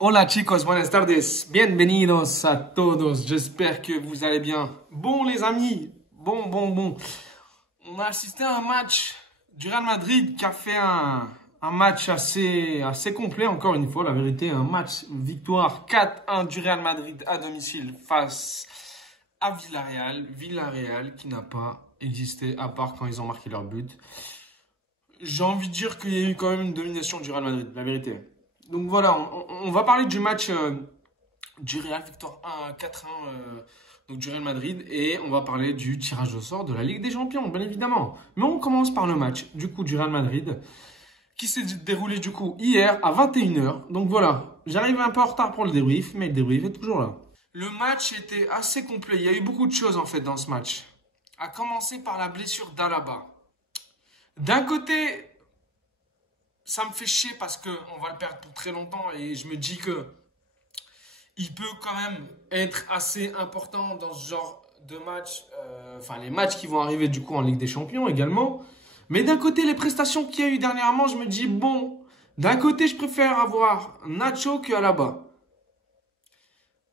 Hola chicos, buenas tardes, bienvenidos a todos, j'espère que vous allez bien. Bon les amis, bon. On a assisté à un match du Real Madrid qui a fait un match assez complet, encore une fois, la vérité, un match, une victoire 4-1 du Real Madrid à domicile face à Villarreal. Villarreal qui n'a pas existé à part quand ils ont marqué leur but. J'ai envie de dire qu'il y a eu quand même une domination du Real Madrid, la vérité. Donc voilà, on va parler du match du Real victoire 4-1 donc du Real Madrid et on va parler du tirage au sort de la Ligue des Champions, bien évidemment. Mais on commence par le match du coup du Real Madrid qui s'est déroulé du coup hier à 21h. Donc voilà, j'arrive un peu en retard pour le débrief, mais le débrief est toujours là. Le match était assez complet, il y a eu beaucoup de choses en fait dans ce match. À commencer par la blessure d'Alaba. D'un côté, ça me fait chier parce qu'on va le perdre pour très longtemps et je me dis que il peut quand même être assez important dans ce genre de match, enfin les matchs qui vont arriver du coup en Ligue des Champions également. Mais d'un côté, les prestations qu'il y a eu dernièrement, je me dis bon, d'un côté, je préfère avoir Nacho que Alaba.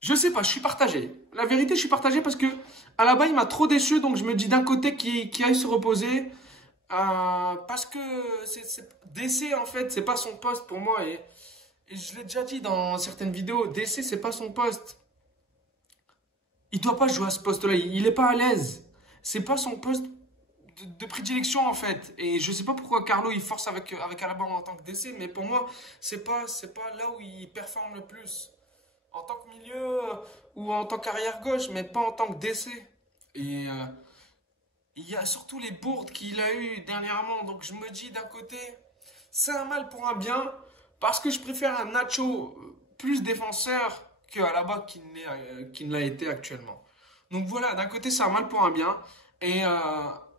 Je sais pas, je suis partagé. La vérité, je suis partagé parce que Alaba, il m'a trop déçu, donc je me dis d'un côté qu'il aille se reposer. Parce que DC en fait, c'est pas son poste pour moi et je l'ai déjà dit dans certaines vidéos, DC c'est pas son poste. Il doit pas jouer à ce poste-là, il est pas à l'aise. C'est pas son poste de prédilection en fait. Et je sais pas pourquoi Carlo il force avec Alaba en tant que DC, mais pour moi c'est pas là où il performe le plus. En tant que milieu ou en tant qu'arrière gauche, mais pas en tant que DC. Et il y a surtout les bourdes qu'il a eues dernièrement. Donc je me dis d'un côté, c'est un mal pour un bien. Parce que je préfère un Nacho plus défenseur que Alaba qui ne l'a été actuellement. Donc voilà, d'un côté c'est un mal pour un bien. Et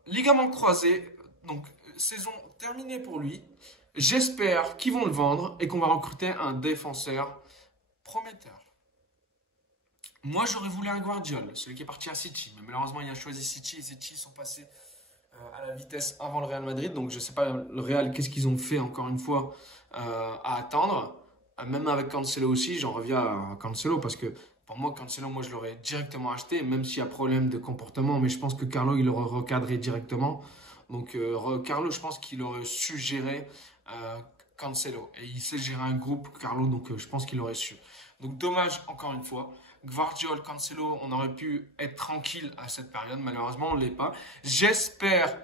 ligament croisé, donc saison terminée pour lui. J'espère qu'ils vont le vendre et qu'on va recruter un défenseur prometteur. Moi, j'aurais voulu un Guardiola, celui qui est parti à City. Mais malheureusement, il a choisi City et City sont passés à la vitesse avant le Real Madrid. Donc, je ne sais pas, le Real, qu'est-ce qu'ils ont fait, encore une fois, à attendre. Même avec Cancelo aussi, j'en reviens à Cancelo parce que pour moi, Cancelo, moi, je l'aurais directement acheté, même s'il y a problème de comportement. Mais je pense que Carlo, il l'aurait recadré directement. Donc, Carlo, je pense qu'il aurait su gérer Cancelo. Et il sait gérer un groupe, Carlo, donc je pense qu'il aurait su. Donc, dommage, encore une fois. Guardiola, Cancelo, on aurait pu être tranquille à cette période. Malheureusement, on ne l'est pas. J'espère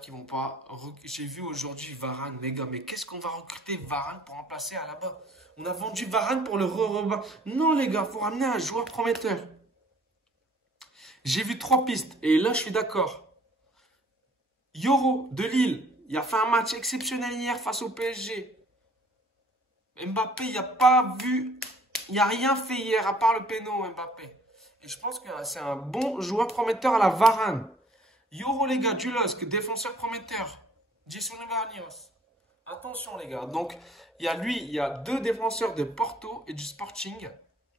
qu'ils vont pas. J'ai vu aujourd'hui Varane, les gars. Mais qu'est-ce qu'on va recruter Varane pour remplacer Alaba? On a vendu Varane pour le re-rebat. Non, les gars, faut ramener un joueur prometteur. J'ai vu 3 pistes et là, je suis d'accord. Yoro de Lille, il a fait un match exceptionnel hier face au PSG. Mbappé, il n'a pas vu. Il n'a rien fait hier à part le péno, Mbappé. Et je pense que c'est un bon joueur prometteur à la Varane. Yoro, les gars, du LOSC, défenseur prometteur. Jason Barrios. Attention, les gars. Donc, il y a lui, il y a 2 défenseurs de Porto et du Sporting.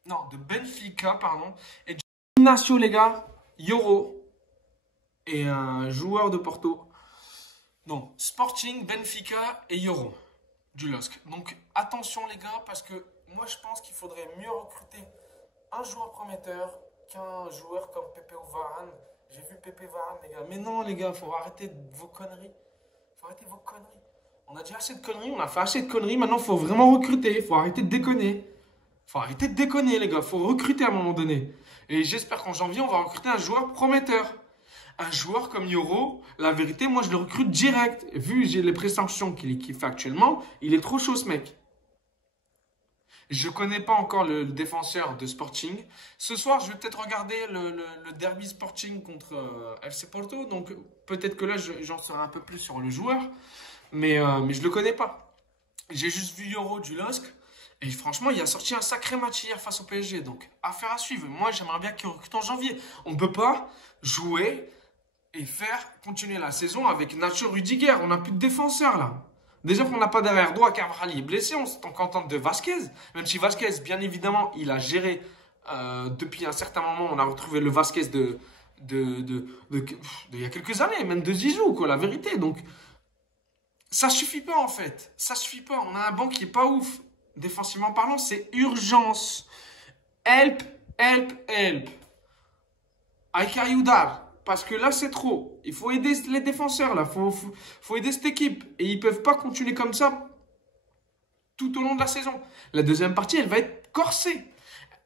Non, de Benfica, pardon. Et du Ignacio, les gars. Yoro. Et un joueur de Porto. Non, Sporting, Benfica et Yoro. Du LOSC. Donc, attention, les gars, parce que moi, je pense qu'il faudrait mieux recruter un joueur prometteur qu'un joueur comme Pepe ou Varane. J'ai vu Pepe Varane, les gars. Mais non, les gars, il faut arrêter vos conneries. Faut arrêter vos conneries. On a déjà assez de conneries, on a fait assez de conneries. Maintenant, il faut vraiment recruter. Il faut arrêter de déconner. Faut arrêter de déconner, les gars. Il faut recruter à un moment donné. Et j'espère qu'en janvier, on va recruter un joueur prometteur. Un joueur comme Yoro, la vérité, moi, je le recrute direct. Vu j'ai les prestations qu'il fait actuellement, il est trop chaud, ce mec. Je ne connais pas encore le défenseur de Sporting. Ce soir, je vais peut-être regarder le derby Sporting contre FC Porto. Donc, peut-être que là, j'en saurai un peu plus sur le joueur. Mais je ne le connais pas. J'ai juste vu Yoro du LOSC. Et franchement, il a sorti un sacré match hier face au PSG. Donc, affaire à suivre. Moi, j'aimerais bien qu'il recrute en janvier. On ne peut pas jouer et faire continuer la saison avec Nacho Rudiger. On n'a plus de défenseurs là. Déjà qu'on n'a pas derrière droit, Carvajal est blessé, on s'est encore contente de Vasquez. Même si Vasquez, bien évidemment, il a géré depuis un certain moment. On a retrouvé le Vasquez il y a quelques années, même de Zizou, quoi, la vérité. Donc, ça suffit pas en fait. Ça suffit pas. On a un banc qui est pas ouf. Défensivement parlant, c'est urgence. Help, help, help. Aïka Youdar. Parce que là, c'est trop. Il faut aider les défenseurs, là. Faut aider cette équipe. Et ils ne peuvent pas continuer comme ça tout au long de la saison. La deuxième partie, elle va être corsée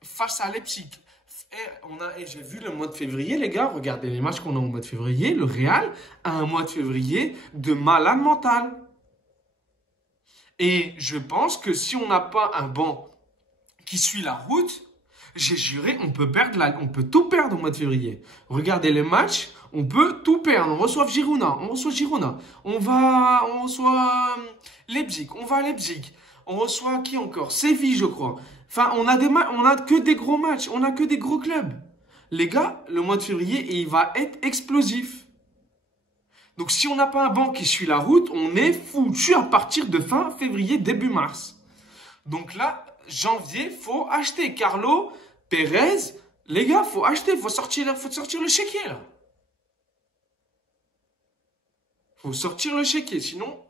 face à Leipzig. Et j'ai vu le mois de février, les gars. Regardez les matchs qu'on a au mois de février. Le Real a un mois de février de malade mental. Et je pense que si on n'a pas un banc qui suit la route, j'ai juré, on peut tout perdre au mois de février. Regardez les matchs, on peut tout perdre. On reçoit Girona, on reçoit Leipzig, on va à Leipzig. On reçoit qui encore? Séville, je crois. Enfin, on a que des gros matchs, on a que des gros clubs. Les gars, le mois de février, il va être explosif. Donc, si on n'a pas un banc qui suit la route, on est foutu à partir de fin février, début mars. Donc là, janvier, faut acheter. Carlo, Pérez, les gars, faut acheter, faut sortir le chéquier là. Faut sortir le chéquier, sinon,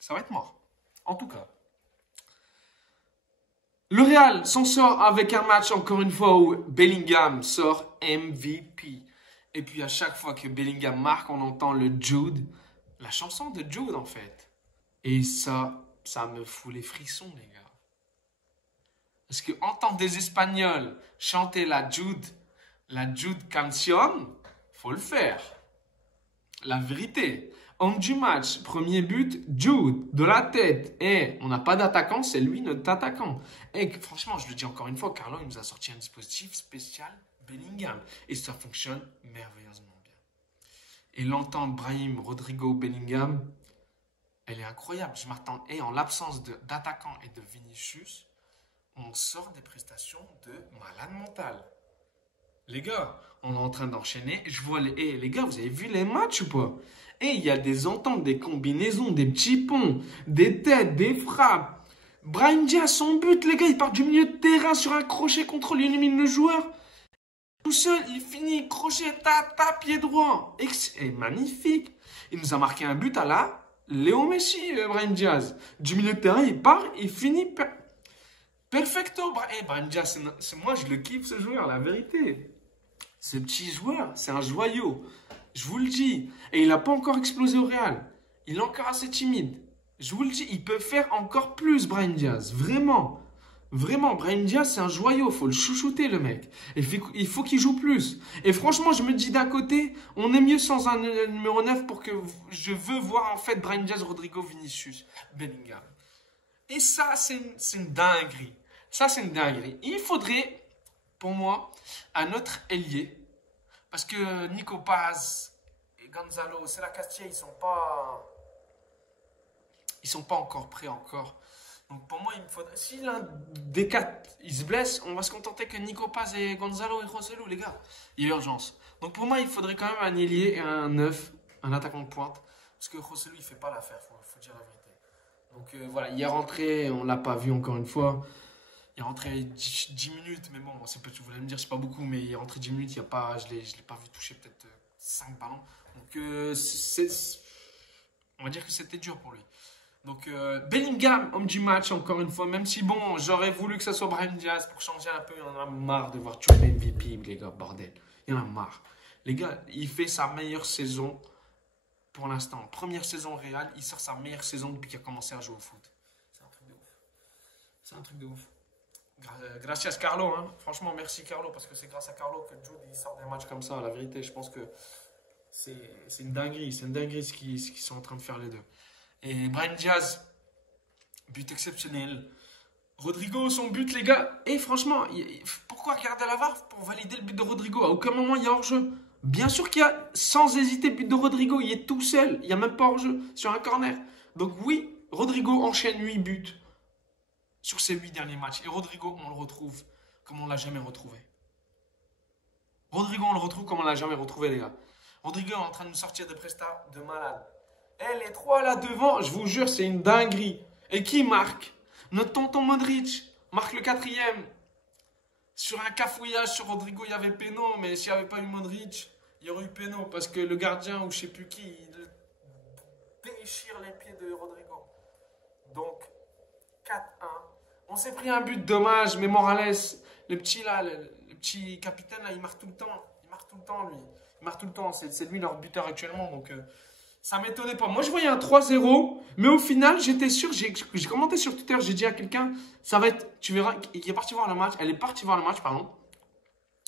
ça va être mort. En tout cas. Le Real s'en sort avec un match, encore une fois, où Bellingham sort MVP. Et puis à chaque fois que Bellingham marque, on entend le Jude, la chanson de Jude en fait. Et ça me fout les frissons, les gars. Parce que entendre des Espagnols chanter la Jude Canción, faut le faire. La vérité. Homme du match, premier but, Jude, de la tête. Et on n'a pas d'attaquant, c'est lui notre attaquant. Et franchement, je le dis encore une fois, Carlo, il nous a sorti un dispositif spécial Bellingham. Et ça fonctionne merveilleusement bien. Et l'entente Brahim, Rodrigo, Bellingham, elle est incroyable. Je m'attends. Et en l'absence d'attaquant et de Vinicius, on sort des prestations de malade mental. Les gars, on est en train d'enchaîner. Je vois les gars, vous avez vu les matchs ou pas? Et il y a des ententes, des combinaisons, des petits ponts, des têtes, des frappes. Brahim Diaz, son but, les gars, il part du milieu de terrain sur un crochet contrôle, il élimine le joueur. Tout seul, il finit, crochet, pied droit. Et magnifique. Il nous a marqué un but à la Léo Messi, Brahim Diaz. Du milieu de terrain, il part, il finit. Perfecto. Brahim Diaz, moi, je le kiffe, ce joueur, la vérité. Ce petit joueur, c'est un joyau. Je vous le dis. Et il n'a pas encore explosé au Real. Il est encore assez timide. Je vous le dis, il peut faire encore plus, Brahim Diaz. Vraiment. Vraiment, Brahim Diaz, c'est un joyau. Il faut le chouchouter, le mec. Il faut qu'il joue plus. Et franchement, je me dis d'un côté, on est mieux sans un numéro 9 pour que je veux voir en fait Brahim Diaz, Rodrigo, Vinicius, Bellingham. Et ça, c'est une dinguerie. Ça, c'est une dinguerie. Il faudrait, pour moi, un autre ailier. Parce que Nico Paz et Gonzalo, c'est la Castilla, ils sont pas encore prêts encore. Donc pour moi, il me faudrait. Si l'un des quatre, il se blesse, on va se contenter que Nico Paz et Gonzalo et Joselu, les gars. Il y a urgence. Donc pour moi, il faudrait quand même un ailier et un neuf, un attaquant de pointe. Parce que Joselu, il fait pas l'affaire, faut dire la vérité. Donc voilà, il est rentré, on l'a pas vu encore une fois. Il est rentré 10 minutes, mais bon, vous allez me dire, c'est pas beaucoup, mais il est rentré 10 minutes, je ne l'ai pas vu toucher peut-être 5 ballons. Donc, on va dire que c'était dur pour lui. Donc, Bellingham, homme du match, encore une fois, même si, bon, j'aurais voulu que ça soit Brahim Diaz pour changer un peu, il y en a marre de voir toujours MVP, les gars, bordel. Il y en a marre. Les gars, il fait sa meilleure saison pour l'instant. Première saison au Real, il sort sa meilleure saison depuis qu'il a commencé à jouer au foot. C'est un truc de ouf. C'est un truc de ouf. Gracias Carlo, hein. Franchement merci Carlo, parce que c'est grâce à Carlo que Jude il sort des matchs comme ça. La vérité, je pense que c'est une dinguerie, ce qu'ils sont en train de faire les deux. Et Brahim Diaz, but exceptionnel. Rodrigo, son but, les gars. Et franchement, pourquoi garder la VAR pour valider le but de Rodrigo? À aucun moment il y a hors-jeu. Bien sûr qu'il y a, sans hésiter, but de Rodrigo. Il est tout seul, il n'y a même pas hors-jeu sur un corner. Donc oui, Rodrigo enchaîne 8 buts sur ces 8 derniers matchs. Et Rodrigo, on le retrouve comme on ne l'a jamais retrouvé. Rodrigo, on le retrouve comme on ne l'a jamais retrouvé, les gars. Rodrigo est en train de nous sortir des prestats de malade. Et les trois là devant, je vous jure, c'est une dinguerie. Et qui marque? Notre tonton Modric marque le 4e. Sur un cafouillage sur Rodrigo, il y avait péno. Mais s'il n'y avait pas eu Modric, il y aurait eu péno. Parce que le gardien ou je ne sais plus qui, il déchire les pieds de Rodrigo. Donc, 4-1. On s'est pris un but, dommage, mais Morales, le petit là, le petit capitaine là, il marque tout le temps. Il marque tout le temps, lui. Il marque tout le temps. C'est lui leur buteur actuellement. Donc, ça m'étonnait pas. Moi, je voyais un 3-0, mais au final, j'étais sûr. J'ai commenté sur Twitter, j'ai dit à quelqu'un, ça va être. Tu verras, il est parti voir le match. Elle est partie voir le match, pardon.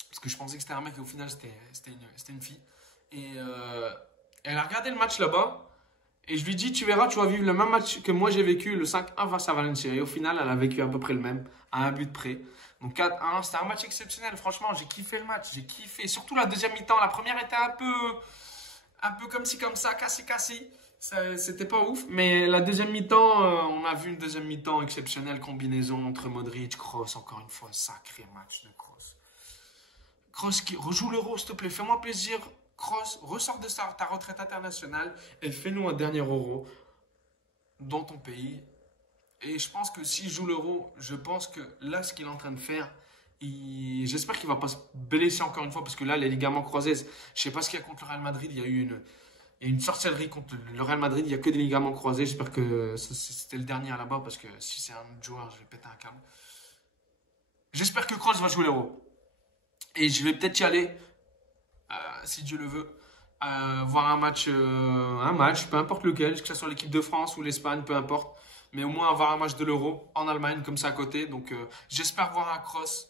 Parce que je pensais que c'était un mec et au final, c'était une fille. Et elle a regardé le match là-bas. Et je lui dis, tu verras, tu vas vivre le même match que moi j'ai vécu, le 5-1 face à Valencia. Et au final, elle a vécu à peu près le même, à un but près. Donc 4-1, c'était un match exceptionnel. Franchement, j'ai kiffé le match, j'ai kiffé. Surtout la deuxième mi-temps. La première était un peu comme ci, comme ça, cassé. C'était pas ouf. Mais la deuxième mi-temps, on a vu une deuxième mi-temps exceptionnelle. Combinaison entre Modric, Kroos. Encore une fois, sacré match de Kroos. Kroos qui rejoue l'Euro, s'il te plaît, fais-moi plaisir. Kroos, ressort de ta retraite internationale et fais-nous un dernier Euro dans ton pays. Et je pense que s'il joue l'Euro, je pense que là, ce qu'il est en train de faire, j'espère qu'il ne va pas se blesser encore une fois parce que là, les ligaments croisés, je ne sais pas ce qu'il y a contre le Real Madrid. Il y a eu une sorcellerie contre le Real Madrid. Il n'y a que des ligaments croisés. J'espère que c'était le dernier là-bas parce que si c'est un autre joueur, je vais péter un câble. J'espère que Kroos va jouer l'Euro. Et je vais peut-être y aller. Si Dieu le veut, voir un match, peu importe lequel, que ce soit l'équipe de France ou l'Espagne, peu importe, mais au moins avoir un match de l'Euro en Allemagne comme ça à côté. Donc j'espère voir un Kroos,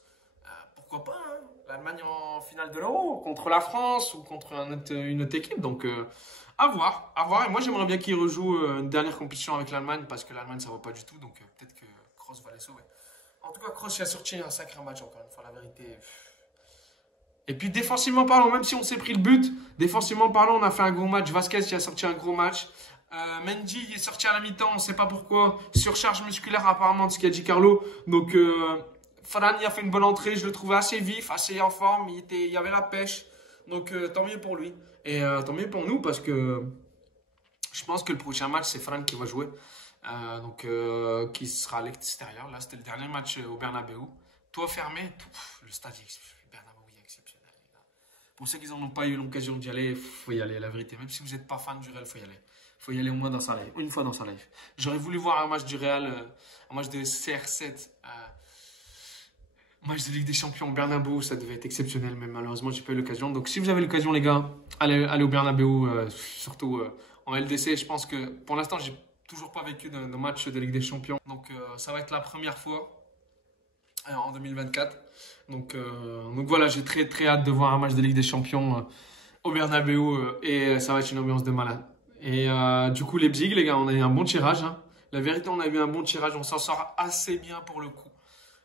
pourquoi pas, hein, l'Allemagne en finale de l'Euro contre la France ou contre une autre équipe. Donc à voir, à voir. Et moi j'aimerais bien qu'il rejoue une dernière compétition avec l'Allemagne parce que l'Allemagne ça va pas du tout. Donc peut-être que Kroos va les sauver. En tout cas, Kroos il a sorti un sacré match encore une fois, la vérité. Et puis défensivement parlant, même si on s'est pris le but, défensivement parlant, on a fait un gros match. Vasquez qui a sorti un gros match. Mendy il est sorti à la mi-temps, on ne sait pas pourquoi. Surcharge musculaire apparemment de ce qu'a dit Carlo. Donc Farhan il a fait une bonne entrée, je le trouvais assez vif, assez en forme. Il y avait la pêche. Donc tant mieux pour lui. Et tant mieux pour nous parce que je pense que le prochain match c'est Farhan qui va jouer. Qui sera à l'extérieur. Là c'était le dernier match au Bernabeu. Toit fermé, le stade pour ceux qui n'en ont pas eu l'occasion d'y aller, il faut y aller, la vérité. Même si vous n'êtes pas fan du Real, il faut y aller. Il faut y aller au moins dans sa life, une fois dans sa life. J'aurais voulu voir un match du Real, un match de CR7, un match de Ligue des Champions au Bernabeu, ça devait être exceptionnel, mais malheureusement, j'ai pas eu l'occasion. Donc si vous avez l'occasion, les gars, allez au Bernabeu, surtout en LDC. Je pense que pour l'instant, j'ai toujours pas vécu de match de Ligue des Champions. Donc ça va être la première fois en 2024. Donc voilà, j'ai très hâte de voir un match de Ligue des Champions au Bernabeu et ça va être une ambiance de malade. Et du coup, Leipzig, les gars, on a eu un bon tirage. Hein. La vérité, on a eu un bon tirage, on s'en sort assez bien pour le coup.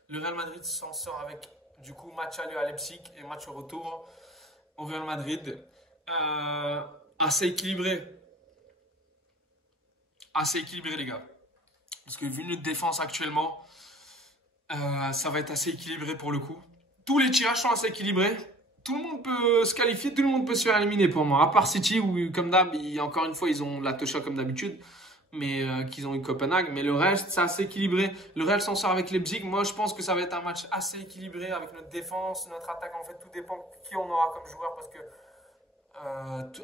Le Real Madrid s'en sort avec du coup match aller à Leipzig et match retour au Real Madrid. Assez équilibré. Assez équilibré, les gars. Parce que vu notre défense actuellement, ça va être assez équilibré pour le coup. Tous les tirages sont assez équilibrés. Tout le monde peut se qualifier, tout le monde peut se faire éliminer pour moi. À part City, où comme d'hab, encore une fois, ils ont la Tosha comme d'habitude, mais qu'ils ont eu Copenhague. Mais le reste, c'est assez équilibré. Le Real s'en sort avec Leipzig. Moi, je pense que ça va être un match assez équilibré avec notre défense, notre attaque. En fait, tout dépend de qui on aura comme joueur parce que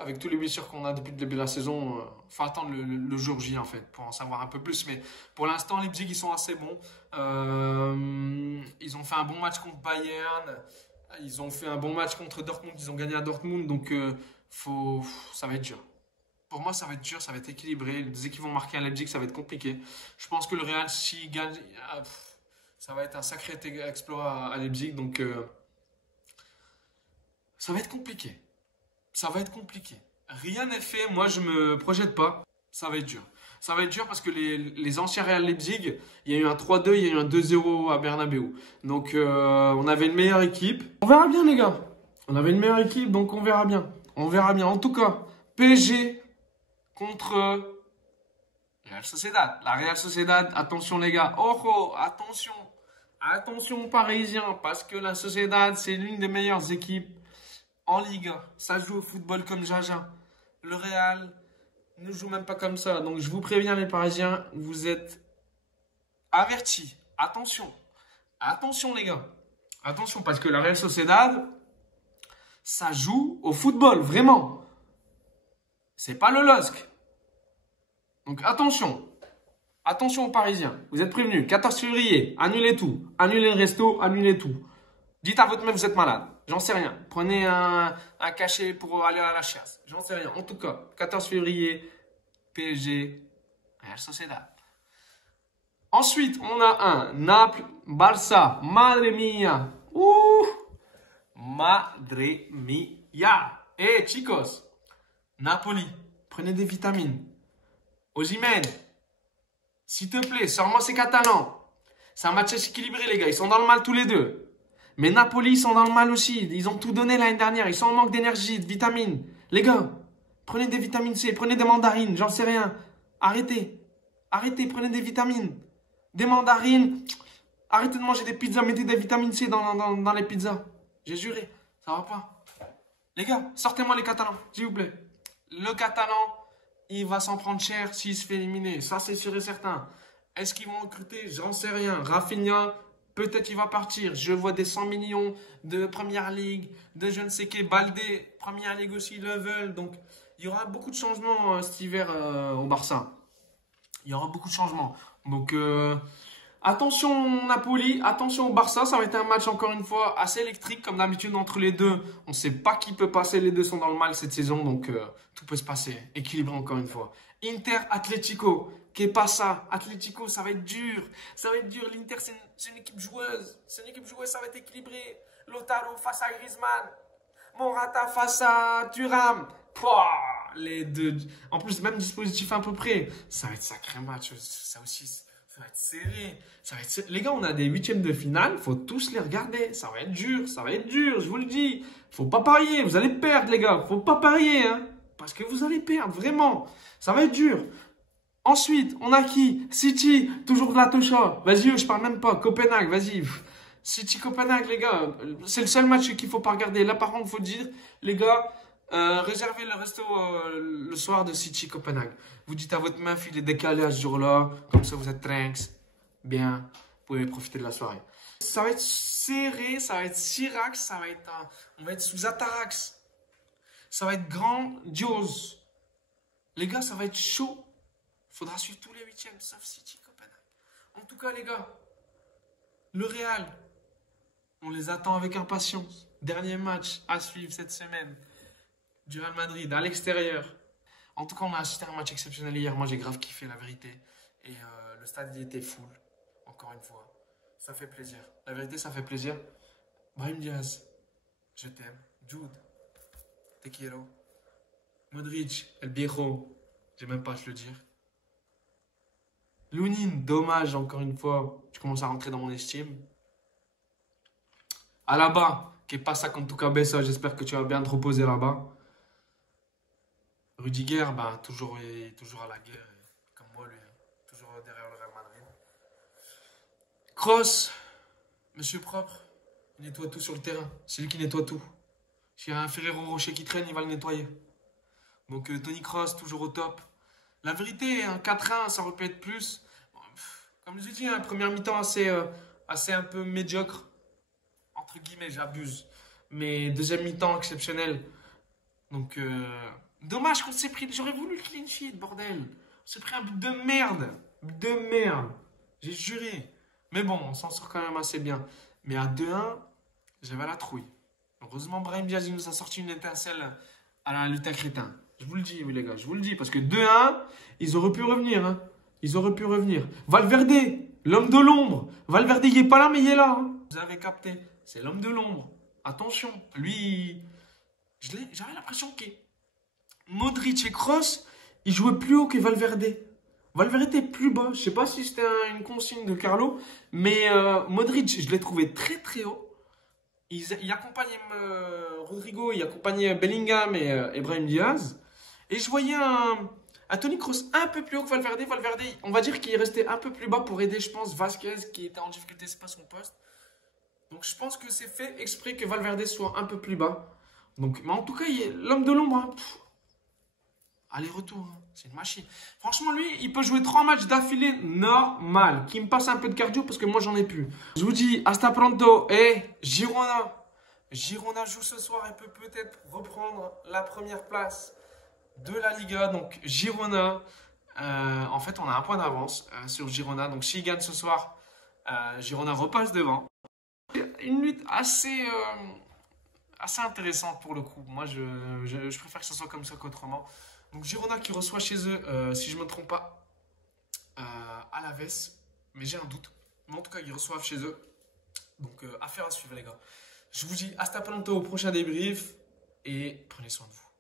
avec tous les blessures qu'on a depuis le début de la saison, faut attendre le jour J en fait pour en savoir un peu plus. Mais pour l'instant, les Leipzig ils sont assez bons. Ils ont fait un bon match contre Bayern. Ils ont fait un bon match contre Dortmund. Ils ont gagné à Dortmund. Donc ça va être dur. Pour moi, ça va être dur, ça va être équilibré. Dès qu'ils vont marquer à Leipzig, ça va être compliqué. Je pense que le Real, s'il gagne, ça va être un sacré exploit à Leipzig. Donc ça va être compliqué. Ça va être compliqué. Rien n'est fait. Moi, je me projette pas. Ça va être dur. Ça va être dur parce que les anciens Real Leipzig, il y a eu un 3-2, il y a eu un 2-0 à Bernabeu. Donc, on avait une meilleure équipe. On verra bien, les gars. On avait une meilleure équipe, donc on verra bien. On verra bien. En tout cas, PSG contre Real Sociedad. La Real Sociedad, attention, les gars. Oh, attention. Attention, Parisiens, parce que la Sociedad, c'est l'une des meilleures équipes en Ligue 1, ça joue au football comme Jaja. Le Real ne joue même pas comme ça. Donc je vous préviens les Parisiens, vous êtes avertis. Attention. Attention les gars. Attention parce que la Real Sociedad, ça joue au football, vraiment. C'est pas le LOSC. Donc attention. Attention aux Parisiens, vous êtes prévenus. 14 février, annulez tout. Annulez le resto, annulez tout. Dites à votre mère, vous êtes malade. J'en sais rien. Prenez un cachet pour aller à la chasse. J'en sais rien. En tout cas, 14 février, PSG, Real Sociedad. Ensuite, on a un Naples, Barça, Madre mia. Ouh, Madre mia. Eh, chicos, Napoli, prenez des vitamines. Osimhen, s'il te plaît, sors-moi ces Catalans. C'est un match équilibré, les gars. Ils sont dans le mal tous les deux. Mais Napoli, ils sont dans le mal aussi. Ils ont tout donné l'année dernière. Ils sont en manque d'énergie, de vitamines. Les gars, prenez des vitamines C, prenez des mandarines, j'en sais rien. Arrêtez. Arrêtez, prenez des vitamines. Des mandarines. Arrêtez de manger des pizzas, mettez des vitamines C dans les pizzas. J'ai juré, ça va pas. Les gars, sortez-moi les Catalans, s'il vous plaît. Le Catalan, il va s'en prendre cher s'il se fait éliminer. Ça, c'est sûr et certain. Est-ce qu'ils vont recruter? J'en sais rien. Rafinha, peut-être il va partir. Je vois des 100 millions de Première Ligue, de je ne sais quel. Baldé, Première Ligue aussi, ils le veulent. Donc, il y aura beaucoup de changements cet hiver au Barça. Il y aura beaucoup de changements. Donc, attention Napoli, attention au Barça. Ça va être un match, encore une fois, assez électrique. Comme d'habitude, entre les deux, on ne sait pas qui peut passer. Les deux sont dans le mal cette saison. Donc, tout peut se passer. Équilibré, encore une fois. Inter, Atlético. Qu'est pas ça? Atlético, ça va être dur. Ça va être dur. L'Inter, c'est une équipe joueuse. C'est une équipe joueuse, ça va être équilibré. Lautaro face à Griezmann. Morata face à Thuram. Pouah, les deux. En plus, même dispositif à peu près. Ça va être sacré match. Ça aussi, ça va être serré. Ça va être serré. Les gars, on a des huitièmes de finale. Faut tous les regarder. Ça va être dur. Ça va être dur, je vous le dis. Faut pas parier. Vous allez perdre, les gars. Faut pas parier, hein. Parce que vous allez perdre, vraiment. Ça va être dur. Ensuite, on a qui? City, toujours de la Tocha. Vas-y, je parle même pas. Copenhague, vas-y. City, Copenhague, les gars. C'est le seul match qu'il faut pas regarder. Là, par contre, faut dire, les gars, réservez le resto le soir de City, Copenhague. Vous dites à votre meuf, il est décalé à ce jour-là. Comme ça, vous êtes tranks. Bien, vous pouvez profiter de la soirée. Ça va être serré, ça va être Sirax, ça va être on va être sous Atarax. Ça va être grandiose. Les gars, ça va être chaud. Faudra suivre tous les huitièmes, sauf City, Copenhague. En tout cas, les gars, le Real, on les attend avec impatience. Dernier match à suivre cette semaine du Real Madrid à l'extérieur. En tout cas, on a assisté à un match exceptionnel hier. Moi, j'ai grave kiffé, la vérité. Et le stade, il était full. Encore une fois. Ça fait plaisir. La vérité, ça fait plaisir. Brahim Diaz, je t'aime. Jude, te quiero. Modric, El Viejo, j'ai même pas à te le dire. Lunin, dommage, encore une fois, tu commences à rentrer dans mon estime. Alaba, qui passe à con tu cabeza, j'espère que tu vas bien te reposer là-bas. Rudiger, bah, toujours à la guerre, comme moi, lui, toujours derrière le Real Madrid. Kroos, monsieur propre, il nettoie tout sur le terrain, c'est lui qui nettoie tout. S'il y a un Ferrero Rocher qui traîne, il va le nettoyer. Donc Toni Kroos, toujours au top. La vérité, un 4-1, ça aurait pu être plus. Comme je dis, première mi-temps assez un peu médiocre. Entre guillemets, j'abuse. Mais deuxième mi-temps exceptionnel. Donc, dommage qu'on s'est pris. J'aurais voulu le clean sheet, bordel. On s'est pris un but de merde. De merde. J'ai juré. Mais bon, on s'en sort quand même assez bien. Mais à 2-1, j'avais la trouille. Heureusement, Brahim Diaz nous a sorti une étincelle à la lutte à crétin. Je vous le dis, oui les gars, je vous le dis. Parce que 2-1, ils auraient pu revenir. Hein. Ils auraient pu revenir. Valverde, l'homme de l'ombre. Valverde, il n'est pas là, mais il est là. Hein. Vous avez capté. C'est l'homme de l'ombre. Attention. Lui, j'avais l'impression que Modric et Kroos, ils jouaient plus haut que Valverde. Valverde était plus bas. Je ne sais pas si c'était une consigne de Carlo. Mais Modric, je l'ai trouvé très très haut. Il accompagnait Rodrigo, il accompagnait Bellingham et Brahim Diaz. Et je voyais un Toni Kroos un peu plus haut que Valverde. Valverde, on va dire qu'il est resté un peu plus bas pour aider, je pense, Vasquez qui était en difficulté, c'est pas son poste. Donc je pense que c'est fait exprès que Valverde soit un peu plus bas. Donc, mais en tout cas, l'homme de l'ombre, hein, aller-retour, hein, c'est une machine. Franchement, lui, il peut jouer 3 matchs d'affilée normal. Qui me passe un peu de cardio parce que moi, j'en ai plus. Je vous dis, hasta pronto. Et Girona. Girona joue ce soir et peut peut-être reprendre la première place de la Liga. Donc, Girona, En fait, on a un point d'avance sur Girona. Donc, s'il gagne ce soir, Girona repasse devant. Une lutte assez intéressante pour le coup. Moi, je préfère que ce soit comme ça qu'autrement. Donc, Girona qui reçoit chez eux, si je ne me trompe pas, Alaves. Mais j'ai un doute. Mais en tout cas, ils reçoivent chez eux. Donc, affaire à suivre, les gars. Je vous dis hasta pronto au prochain débrief et prenez soin de vous.